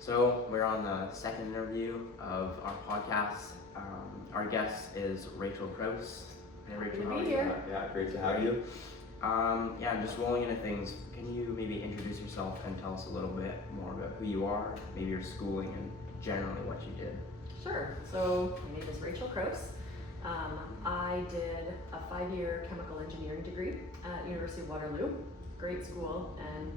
So we're on the second interview of our podcast. Our guest is Rachel Krause. Hey Rachel, Good how to are be you? here. Yeah, great to have you. Yeah, just rolling into things. Can you maybe introduce yourself and tell us a little bit more about who you are, maybe your schooling, and generally what you did? Sure. So my name is Rachel Krause. I did a 5-year chemical engineering degree at University of Waterloo. Great school, and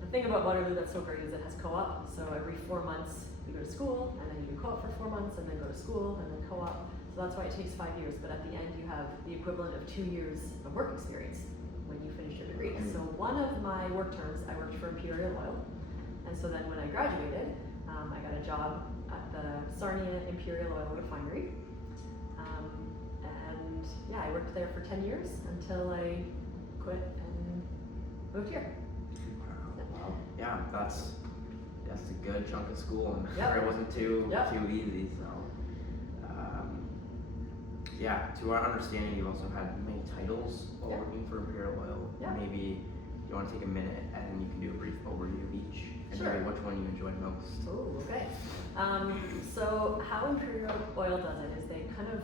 the thing about Waterloo that's so great is it has co-op. So every 4 months you go to school, and then you do co-op for 4 months, and then go to school, and then co-op. So that's why it takes 5 years. But at the end, you have the equivalent of 2 years of work experience when you finish your degree. So one of my work terms, I worked for Imperial Oil, and so then when I graduated, I got a job at the Sarnia Imperial Oil Refinery. And yeah, I worked there for 10 years until I quit and moved here. Wow. Yeah, that's a good chunk of school, and Yep. it wasn't too Yep. easy. So, yeah, to our understanding, you also had many titles while Yep. working for Imperial Oil. Yep. Maybe you want to take a minute and you can do a brief overview of each, and Sure. maybe which one you enjoyed most. Oh, okay. So how Imperial Oil does it is they kind of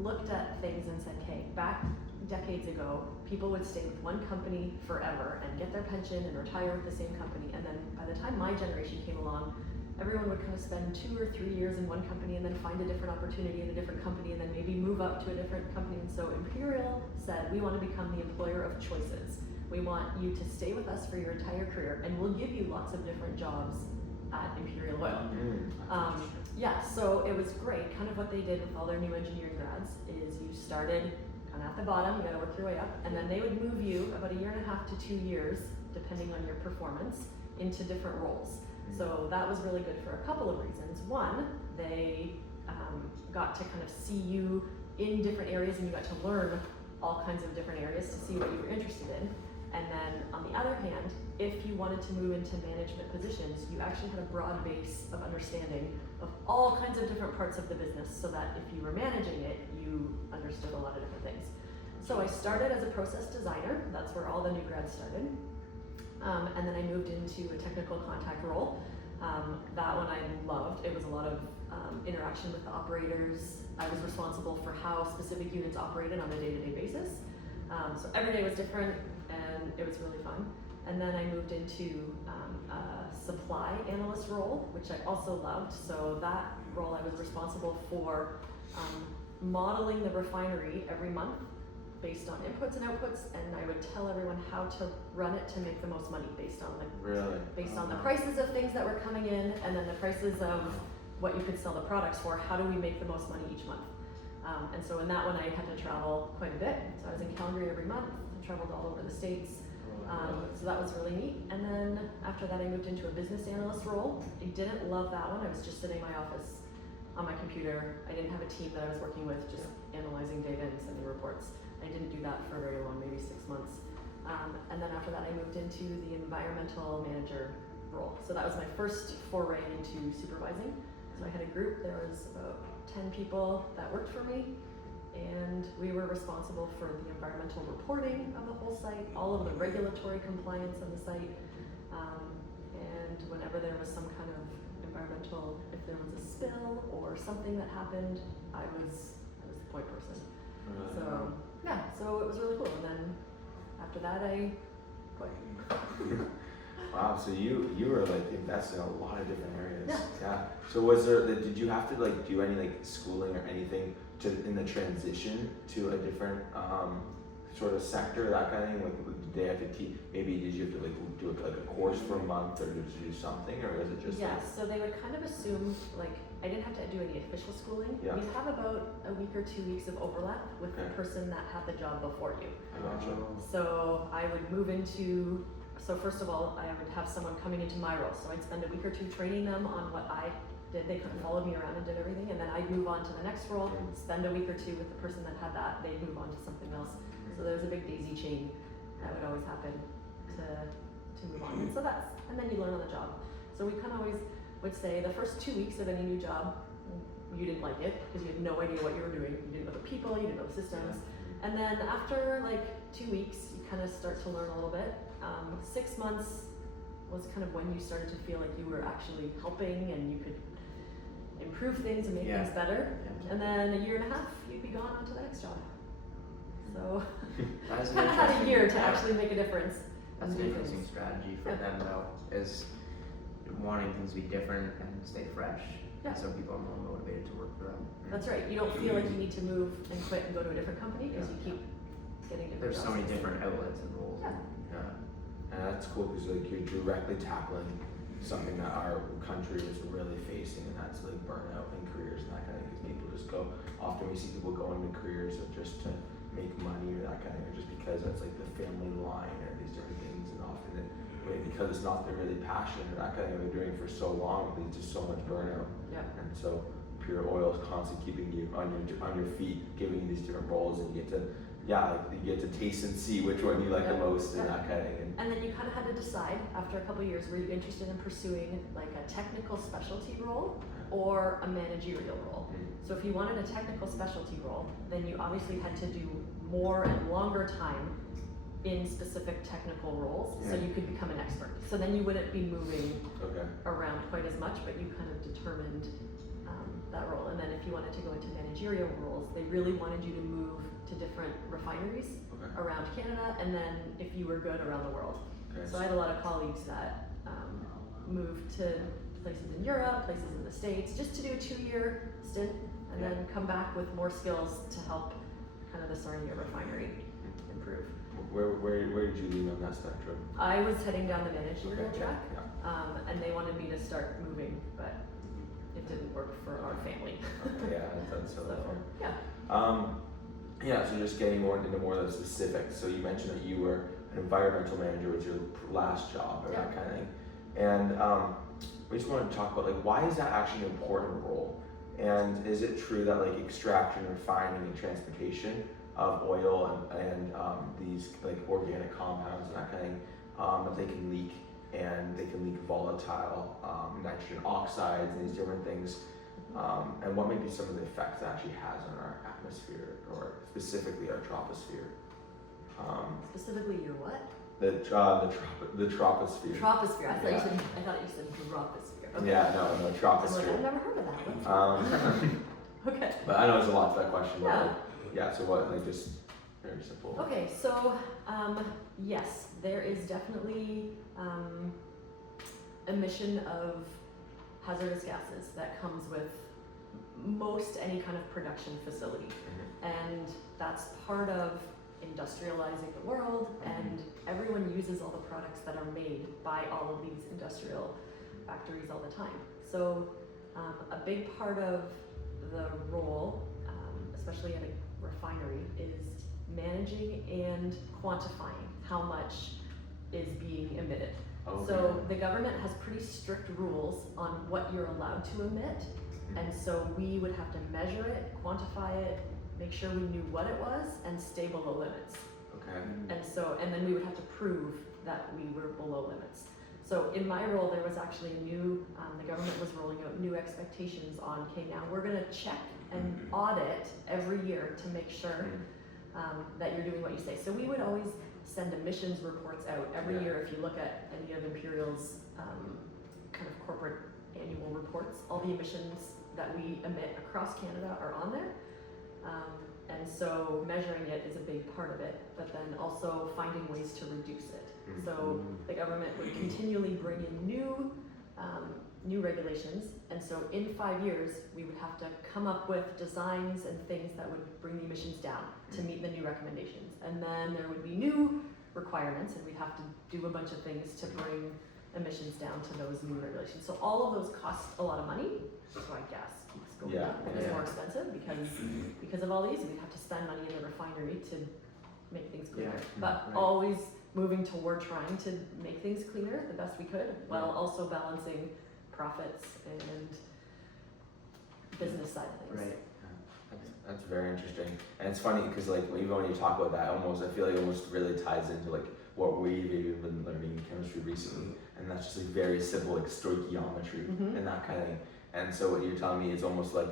looked at things and said, okay, back decades ago, people would stay with one company forever and get their pension and retire with the same company. And then by the time my generation came along, everyone would kind of spend 2 or 3 years in one company and then find a different opportunity in a different company and then maybe move up to a different company. And so Imperial said, we want to become the employer of choices. We want you to stay with us for your entire career, and we'll give you lots of different jobs at Imperial Oil. Yeah, so it was great. Kind of what they did with all their new engineering grads is you started kind of at the bottom, you got to work your way up, and then they would move you about 1.5 to 2 years, depending on your performance, into different roles. So that was really good for a couple of reasons. One, they got to kind of see you in different areas, and you got to learn all kinds of different areas to see what you were interested in. And then on the other hand, if you wanted to move into management positions, you actually had a broad base of understanding of all kinds of different parts of the business, so that if you were managing it, you understood a lot of different things. So I started as a process designer. That's where all the new grads started. And then I moved into a technical contact role. That one I loved. It was a lot of interaction with the operators. I was responsible for how specific units operated on a day-to-day basis. So every day was different, and it was really fun. And then I moved into a supply analyst role, which I also loved. So that role, I was responsible for modeling the refinery every month based on inputs and outputs, and I would tell everyone how to run it to make the most money based on the prices of things that were coming in, and then the prices of what you could sell the products for. How do we make the most money each month? And so in that one, I had to travel quite a bit. So I was in Calgary every month. I traveled all over the States. So that was really neat. And then after that, I moved into a business analyst role. I didn't love that one. I was just sitting in my office on my computer. I didn't have a team that I was working with, just analyzing data and sending reports. I didn't do that for very long, maybe 6 months. And then after that, I moved into the environmental manager role. So that was my first foray into supervising. So I had a group. There was about 10 people that worked for me, and we were responsible for the environmental reporting of the whole site, all of the regulatory compliance on the site, and whenever there was some kind of environmental, if there was a spill or something that happened, I was the point person. So yeah, so it was really cool. And then after that, I quit. Wow, so you were like invested in a lot of different areas. Yeah. So was there? Did you have to like do any like schooling or anything in the transition to a different sort of sector, that kind of thing? Like, did they have to teach? Maybe did you have to like do like a course for a month, or did you do something, or is it just? Yeah. Like, So they would kind of assume like I didn't have to do any official schooling. Yeah. We'd have about a week or 2 weeks of overlap with the person that had the job before you. I gotcha. So I would move into. So first of all, I would have someone coming into my role. So I'd spend a week or 2 training them on what I did. They kind of followed me around and did everything, and then I'd move on to the next role, spend a week or 2 with the person that had that. They'd move on to something else. So there was a big daisy chain that would always happen to move on. And so and then you learn on the job. So we kind of always would say the first 2 weeks of any new job, you didn't like it because you had no idea what you were doing. You didn't know the people, you didn't know the systems. And then after like 2 weeks, you kind of start to learn a little bit. 6 months was kind of when you started to feel like you were actually helping and you could improve things and make Yeah. things better. Yeah. And then a year and a half, you'd be gone on to the next job. So That's an kind of had a interesting- year to yeah. actually make a difference. That's and an do interesting things. strategy for Yeah. them though, is wanting things to be different and stay fresh. Yeah. So people are more motivated to work for them. That's right. You don't feel like you need to move and quit and go to a different company because you keep getting different There's so jobs. many different outlets and roles. Yeah. Yeah, and that's cool because like you're directly tackling something that our country is really facing, and that's like burnout in careers and that kind of thing. Because people just go. Often we see people go into careers of just to make money or that kind of thing, or just because that's like the family line or these different things, and often because it's not their really passion or that kind of thing they're doing it for so long, it leads to so much burnout. Yeah. And so Pure Oil is constantly keeping you on your feet, giving you these different roles, and you get to you get to taste and see which one you like the most and that kind of thing. And then you kind of had to decide after a couple of years, were you interested in pursuing like a technical specialty role or a managerial role? So if you wanted a technical specialty role, then you obviously had to do more and longer time in specific technical roles, so you could become an expert. So then you wouldn't be moving around quite as much, but you kind of determined that role. And then if you wanted to go into managerial roles, they really wanted you to move to different refineries around Canada, and then if you were good, around the world. So I had a lot of colleagues that moved to places in Europe, places in the States, just to do a 2-year stint, and then come back with more skills to help kind of the Sarnia refinery improve. Where did you lean on that spectrum? I was heading down the managerial track, Yeah. and they wanted me to start moving, but it didn't work for our family. Yeah, that's so fair. Yeah. Yeah, so just getting more into more of the specifics. So you mentioned that you were an environmental manager was your last job or that kind of thing. And we just wanted to talk about like why is that actually an important role? And is it true that like extraction, refining, and transportation of oil and these like organic compounds and that kind of thing, that they can leak and they can leak volatile nitrogen oxides and these different things? And what may be some of the effects that actually has on our atmosphere or specifically our troposphere? Specifically your what? The troposphere. Troposphere. I thought you said troposphere. Okay. Yeah, no, I'm like, I've troposphere. never heard of that one. Okay. But I know there's a lot to that question. Yeah. But like, yeah. So what? Like just very simple. Okay, so yes, there is definitely emission of hazardous gases that comes with most any kind of production facility, and that's part of industrializing the world, and everyone uses all the products that are made by all of these industrial factories all the time. So a big part of the role, especially at a refinery, is managing and quantifying how much is being emitted. So the government has pretty strict rules on what you're allowed to emit, and so we would have to measure it, quantify it, make sure we knew what it was, and stay below limits. And then we would have to prove that we were below limits. So in my role, there was actually a new, the government was rolling out new expectations on, okay, now we're gonna check and audit every year to make sure that you're doing what you say. So we would always send emissions reports out every year. If you look at any of Imperial's kind of corporate annual reports, all the emissions that we emit across Canada are on there. And so measuring it is a big part of it, but then also finding ways to reduce it. So the government would continually bring in new regulations, and so in 5 years we would have to come up with designs and things that would bring the emissions down to meet the new recommendations. And then there would be new requirements, and we'd have to do a bunch of things to bring emissions down to those new regulations. So all of those cost a lot of money, so I guess keeps going up and it's more expensive because of all these. We'd have to spend money in the refinery to make things cleaner, but always moving toward trying to make things cleaner the best we could, while also balancing profits and business side of things. Right. That's very interesting, and it's funny because like even when you talk about that, I feel like it almost really ties into like what we've even been learning in chemistry recently, and that's just like very simple like stoichiometry and that kind of thing. And so what you're telling me is almost like,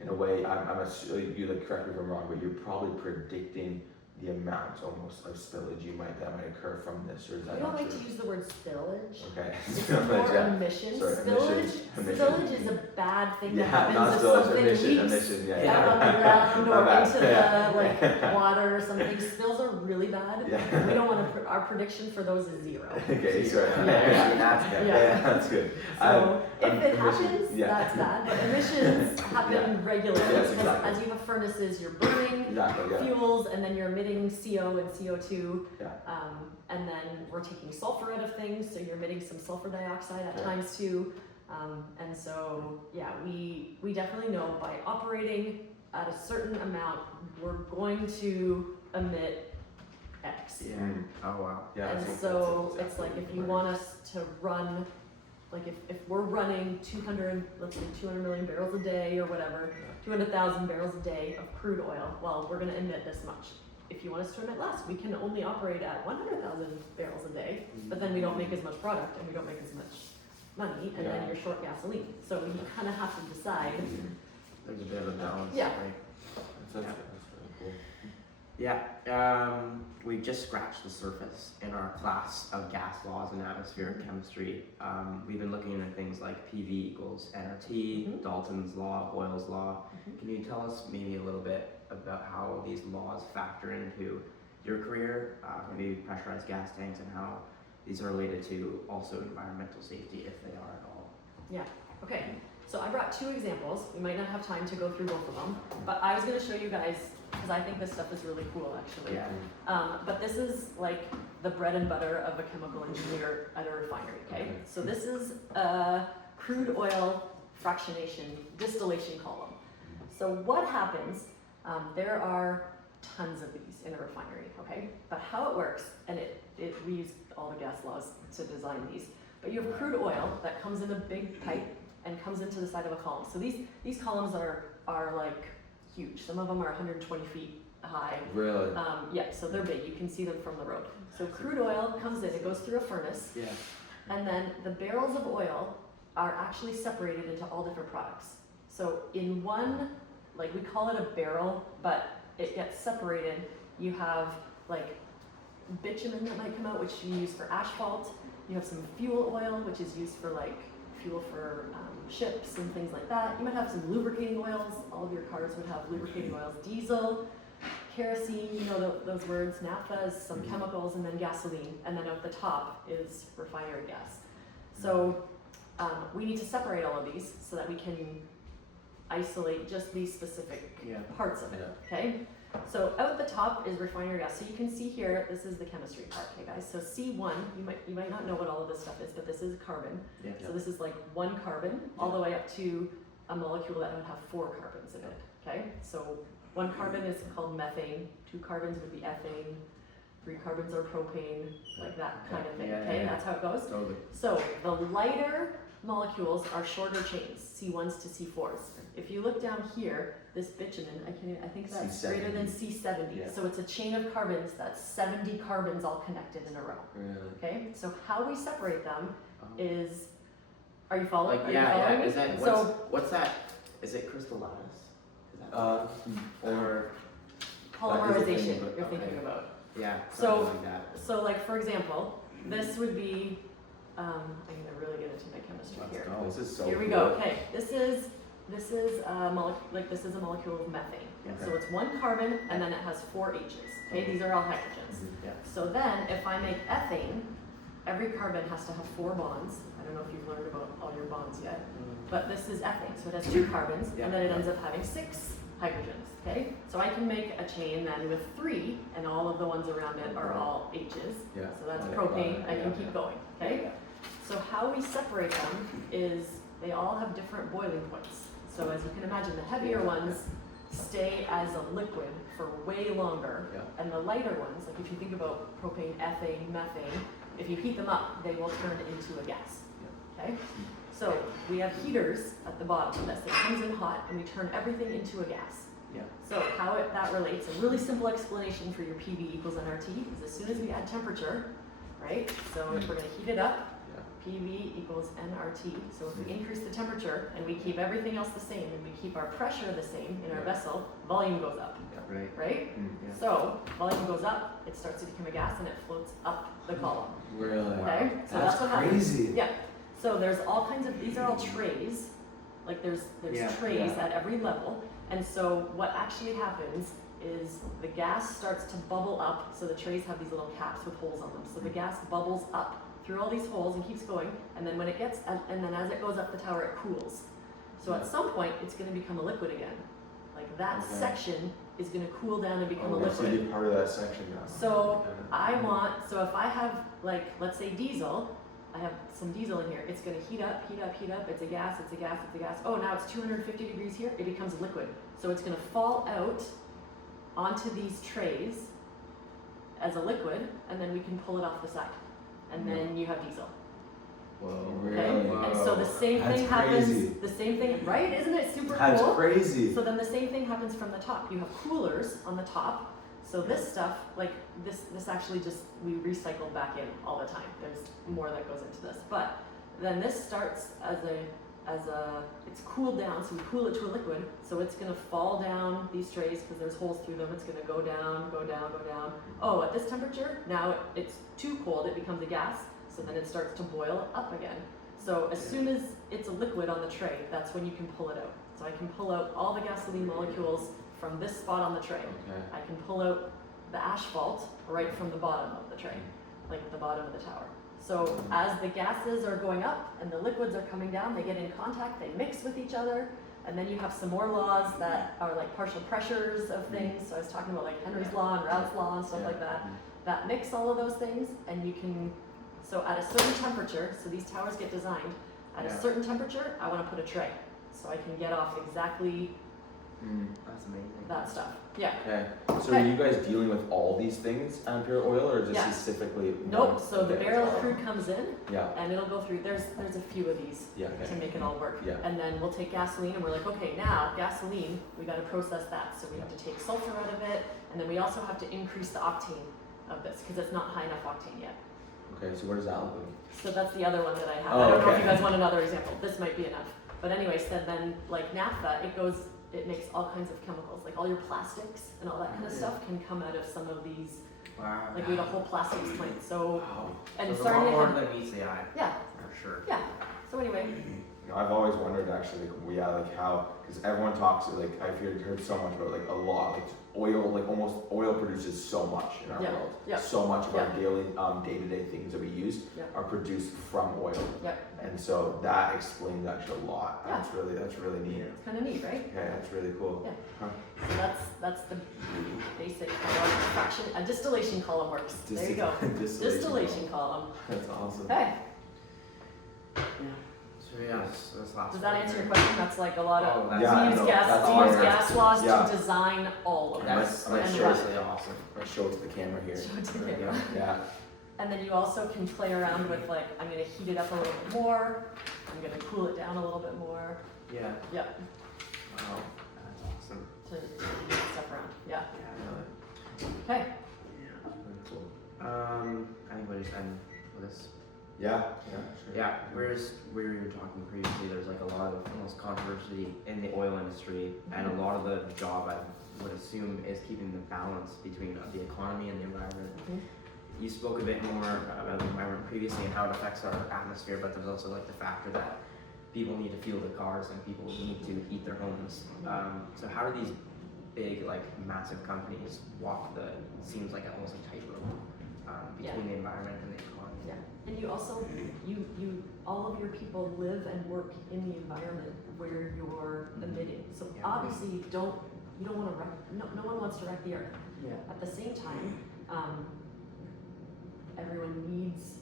in a way, you like correct me if I'm wrong, but you're probably predicting the amount almost of spillage that might occur from this, or is that We don't not like true? to use the word spillage. Okay. It's Spillage, more yeah. emissions. Sorry, Spillage, emissions. spillage is a bad thing that Yeah, happens not if spillage, something emission, leaks yeah. out on the ground My or bad. into the Yeah. water or something. Spills are really bad. Yeah. We don't want to. Our prediction for those is 0. Okay, sorry. Yeah. That's good. Yeah, that's good. So if it emissions, happens, yeah. that's bad. But emissions happen Yeah. regularly Yes, because exactly. as you have furnaces, you're burning Exactly, yeah. fuels, and then you're emitting CO and CO2. Yeah. And then we're taking sulfur out of things, so you're emitting some sulfur dioxide at Yeah. times too. And so, yeah, we definitely know by operating at a certain amount, we're going to emit X. Yeah. Mm. Oh wow. Yeah, I And think so that's it's like if exactly you right. want us to run, like if we're running 200, let's say 200 million barrels a day or whatever, 200,000 barrels a day of crude oil, well, we're gonna emit this much. If you want us to emit less, we can only operate at 100,000 barrels a day, but then we don't make as much product and we don't make as much money, and then Yeah. you're short gasoline. So you kind of have to decide. There's a bit of a balance. Yeah. Right? That's Yeah. really cool. Yeah, we've just scratched the surface in our class of gas laws and atmospheric chemistry. We've been looking at things like PV equals nRT, Mhm. Dalton's law, Boyle's law. Mhm. Can you tell us maybe a little bit about how these laws factor into your career, maybe pressurized gas tanks, and how these are related to also environmental safety, if they are at all? Okay, so I brought 2 examples. We might not have time to go through both of them, but I was going to show you guys, because I think this stuff is really cool actually. Yeah. But this is like the bread and butter of a chemical engineer at a refinery, okay? Okay. So this is a crude oil fractionation, distillation column. So what happens, there are tons of these in a refinery, okay? But how it works, and we use all the gas laws to design these, but you have crude oil that comes in a big pipe and comes into the side of a column. So these columns are like huge. Some of them are 120 feet high. Really? Yeah, so they're big. You can see them from the road. So crude oil comes in, it goes through a furnace, Yeah. and then the barrels of oil are actually separated into all different products. So in one, like we call it a barrel, but it gets separated. You have like bitumen that might come out, which you use for asphalt. You have some fuel oil, which is used for like fuel for ships and things like that. You might have some lubricating oils. All of your cars would have lubricating oils. Diesel, kerosene, you know those words. Naphtha is some chemicals, and then gasoline. And then at the top is refinery gas. So we need to separate all of these so that we can isolate just these specific Yeah. parts of it, Yeah. okay? So out the top is refinery gas. So you can see here, this is the chemistry part, okay guys? So C1, you might not know what all of this stuff is, but this is carbon. Yeah. So this is like 1 carbon, all the way up to a molecule that would have 4 carbons in it, okay? So 1 carbon is called methane, 2 carbons would be ethane, 3 carbons are propane, like that kind of thing, Yeah, okay? yeah. That's how it goes. Totally. So the lighter molecules are shorter chains, C1s to C4s. If you look down here, this bitumen, I think that's C70. greater than C70. Yeah. So it's a chain of carbons that's 70 carbons all connected in a row. Really? Okay? So how we separate them Oh. is, are you following? Like are yeah, you following yeah. me? Is that So what's that? Is it crystal lattice? Is that or polymerization but- you're okay. thinking about. yeah, So- something like that. So like for example, this would be, I'm gonna really get into my chemistry Let's here. go. This is so Here we cool. go. Okay, this is a molecule of methane. Yeah. So it's 1 carbon and then it has 4 H's. Okay, these are all hydrogens. Mhm. Yeah. So then if I make ethane, every carbon has to have 4 bonds. I don't know if you've learned about all your bonds yet, but this is ethane. So it has 2 carbons and then it ends up having 6 hydrogens. Okay, so I can make a chain then with 3, and all of the ones around it are all H's. Yeah. So that's Yeah. propane. I can Yeah. keep going. Okay. Yeah. So how we separate them is they all have different boiling points. So as you can imagine, the heavier ones stay as a liquid for way longer, Yeah. and the lighter ones, like if you think about propane, ethane, methane, if you heat them up, they will turn into a gas. Okay? So we have heaters at the bottom of this. It comes in hot, and we turn everything into a gas. Yeah. So how that relates, a really simple explanation for your PV equals nRT is as soon as we add temperature, right? So if we're going to heat it up, PV equals nRT. So if we increase the temperature and we keep everything else the same and we keep our pressure the same in our vessel, volume goes up, Right. right? Yeah. So volume goes up, it starts to become a gas and it floats up the column. Really? Okay? So That's what happens. crazy. Yeah. So there's all kinds of, these are all trays. Like there's Yeah. trays Yeah. at every level. And so what actually happens is the gas starts to bubble up. So the trays have these little caps with holes on them. So the gas bubbles up through all these holes and keeps going. And then when it gets, and then as it goes up the tower, it cools. So at some point, it's going to become a liquid again. Like that Okay. section is going to cool down and become a Oh, so liquid. you're part of that section now. So so if I have, like, let's say diesel, I have some diesel in here, it's gonna heat up, it's a gas, oh, now it's 250 degrees here, it becomes a liquid. So it's gonna fall out onto these trays as a liquid, and then we can pull it off the side. And then you have diesel, Whoa. okay? Really? And so the same That's thing crazy. happens, the same thing, right? Isn't it super That's cool? crazy. So then the same thing happens from the top. You have coolers on the top. So this stuff, like this actually just, we recycle back in all the time. There's more that goes into this. But then this starts as it's cooled down, so we cool it to a liquid. So it's gonna fall down these trays because there's holes through them. It's gonna go down, go down, go down. Oh, at this temperature, now it's too cold, it becomes a gas. So then it starts to boil up again. So as soon as it's a liquid on the tray, that's when you can pull it out. So I can pull out all the gasoline molecules from this spot on the tray. Okay. I can pull out the asphalt right from the bottom of the tray, like the bottom of the tower. So as the gases are going up and the liquids are coming down, they get in contact, they mix with each other, and then you have some more laws that are like partial pressures of things. So I was talking about like Henry's law and Raoult's law and stuff like that. That mix all of those things, and you can, so at a certain temperature, so these towers get designed, at a certain temperature, I want to put a tray. So I can get off exactly That's amazing. that stuff. Yeah. Okay. So are you guys dealing with all these things at Imperial Oil, or is this Yeah. specifically? Nope. one? So the Okay. barrel of crude comes in, Yeah. and it'll go through. There's a few of these Yeah. to Okay. make it all work. Yeah. And then we'll take gasoline, and we're like, okay, now gasoline, we got to process that. So we have to take sulfur out of it, and then we also have to increase the octane of this because it's not high enough octane yet. Okay. So where does that look? So that's the other one that I have. Oh, I don't know if okay. you guys want another example. This might be enough. But anyways, then like naphtha, it makes all kinds of chemicals, like all your plastics and all that kind of stuff can come out of some of these. Wow. Like we had a whole plastics plant. So Wow. and so it's a starting lot to more have, than meets the eye, yeah, for sure. yeah. So anyway, You know, I've always wondered actually, like how, because everyone talks, like I've heard so much about like a lot, like oil, like almost oil produces so much in our Yeah, world. yeah, So much of our yeah. daily, day-to-day things that we use Yeah. are produced from oil. Yep. And so that explains actually a lot. Yeah. That's really neat. it's kind of neat, right? Okay, that's really cool. Yeah. Huh. So that's the basic how our fraction, a distillation column works. There you go. Distillation column. That's awesome. Okay. So yeah, this last Does that one answer your here. question? That's like a lot Oh, of that's- Yeah, we use no, gas that's we use awesome. gas laws Yeah. to design all of That's, this. I'm gonna And show then- seriously awesome. I'll show it to the camera here. Show it to the There you camera. go. Yeah. And then you also can play around with like, I'm gonna heat it up a little bit more. I'm gonna cool it down a little bit more. Yeah. Yep, Wow. That's awesome. to move stuff around. Yeah. Yeah, I know it. Okay. Yeah, really cool. I think we'll just end with this. Yeah. Yeah. Sure. Yeah, whereas we were talking previously, there's like a lot of almost controversy in the oil industry, and a lot of the job I would assume is keeping the balance between the economy and the environment. Mhm. You spoke a bit more about the environment previously and how it affects our atmosphere, but there's also like the factor that people need to fuel their cars and people need to heat their homes. So how do these big, like massive companies walk the, seems like almost a tightrope between the environment and the economy? Yeah. And you also, you, all of your people live and work in the environment where you're emitting. So Yeah. obviously you don't want to wreck, no one wants to wreck the earth. Yeah. At the same time, everyone needs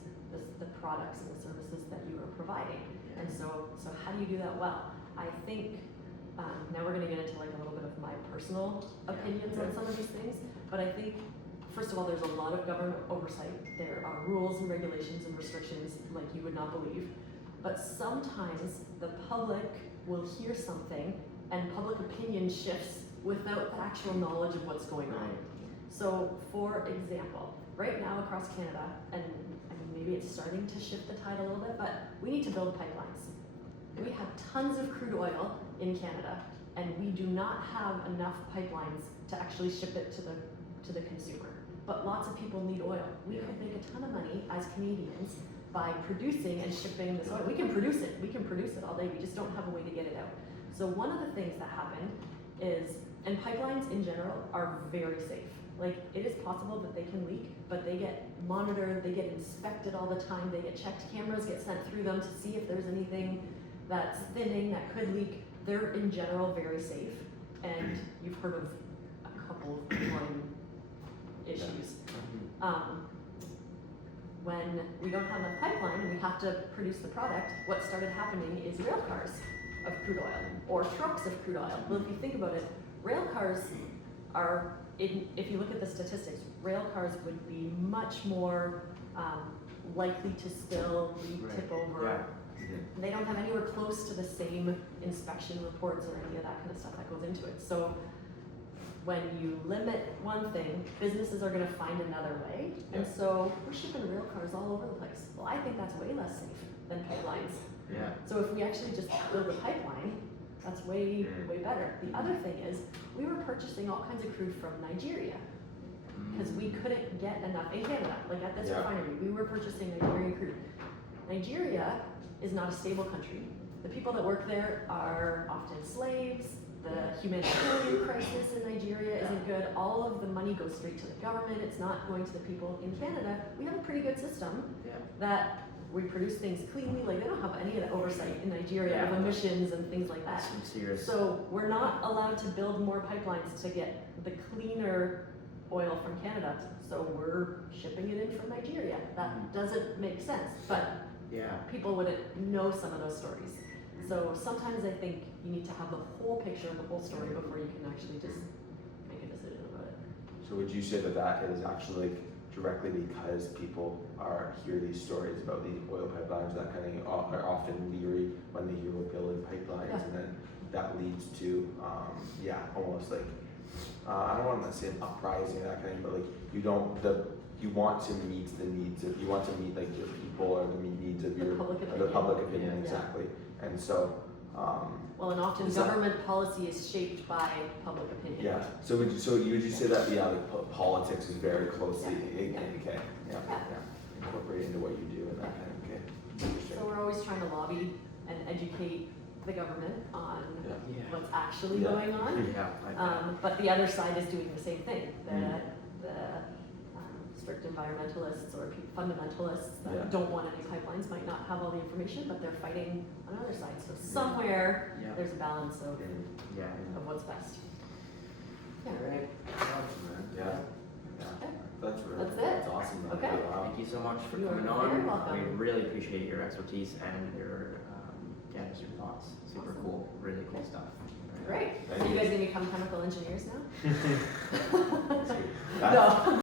the products and the services that you are providing. And so how do you do that well? I think, now we're gonna get into like a little bit of my personal opinions on some of these things, but I think, first of all, there's a lot of government oversight. There are rules and regulations and restrictions like you would not believe. But sometimes the public will hear something and public opinion shifts without the actual knowledge of what's going on. So, for example, right now across Canada, and I mean, maybe maybe it's starting to shift the tide a little bit, but we need to build pipelines. We have tons of crude oil in Canada, and we do not have enough pipelines to actually ship it to the consumer. But lots of people need oil. We could make a ton of money as Canadians by producing and shipping this oil. We can produce it all day, we just don't have a way to get it out. So one of the things that happened is, and pipelines in general are very safe. Like, it is possible that they can leak, but they get monitored, they get inspected all the time, they get checked, cameras get sent through them to see if there's anything that's thinning that could leak. They're in general very safe, and you've heard of a couple of one issues. When we don't have enough pipeline and we have to produce the product, what started happening is rail cars of crude oil, or trucks of crude oil. Well, if you think about it, rail cars are, if you look at the statistics, rail cars would be much more likely to spill, leak, tip over. They don't have anywhere close to the same inspection reports or any of that kind of stuff that goes into it. So when you limit one thing, businesses are going to find another way. And so we're shipping rail cars all over the place. Well, I think that's way less safe than pipelines. Yeah. So if we actually just build a pipeline, that's way better. The other thing is, we were purchasing all kinds of crude from Nigeria because we couldn't get enough in Canada. Like at this refinery, we were purchasing Nigerian crude. Nigeria is not a stable country. The people that work there are often slaves. The humanitarian crisis in Nigeria isn't good. All of the money goes straight to the government. It's not going to the people. In Canada, we have a pretty good system that we produce things cleanly. Like, they don't have any of the oversight in Nigeria of emissions and things like that. So we're not allowed to build more pipelines to get the cleaner oil from Canada. So we're shipping it in from Nigeria. That doesn't make sense, but people wouldn't know some of those stories. So sometimes I think you need to have the whole picture, the whole story before you can actually just make a decision about it. So would you say that that is actually like directly because people hear these stories about these oil pipelines, that kind of thing, are often leery when they hear about building pipelines, and then that leads to almost like I don't want to say an uprising, that kind of thing, but like you want to meet the needs of, you want to meet like your people or the needs of the public opinion, exactly. And so well, and often government policy is shaped by public opinion. Yeah. So would you say that like politics is very closely incorporated into what you do and that kind of Interesting. So we're always trying to lobby and educate the government on what's actually going on. But the other side is doing the same thing. The strict environmentalists or fundamentalists that don't want any pipelines might not have all the information, but they're fighting on the other side. So somewhere there's a balance of what's best. Right. That's it. That's awesome. Okay. Wow. Thank you so much for You are coming very on. welcome. We really appreciate your expertise and your just your thoughts. Super cool. Really cool stuff. Great. Thank So you you. guys gonna become chemical engineers now? That- No.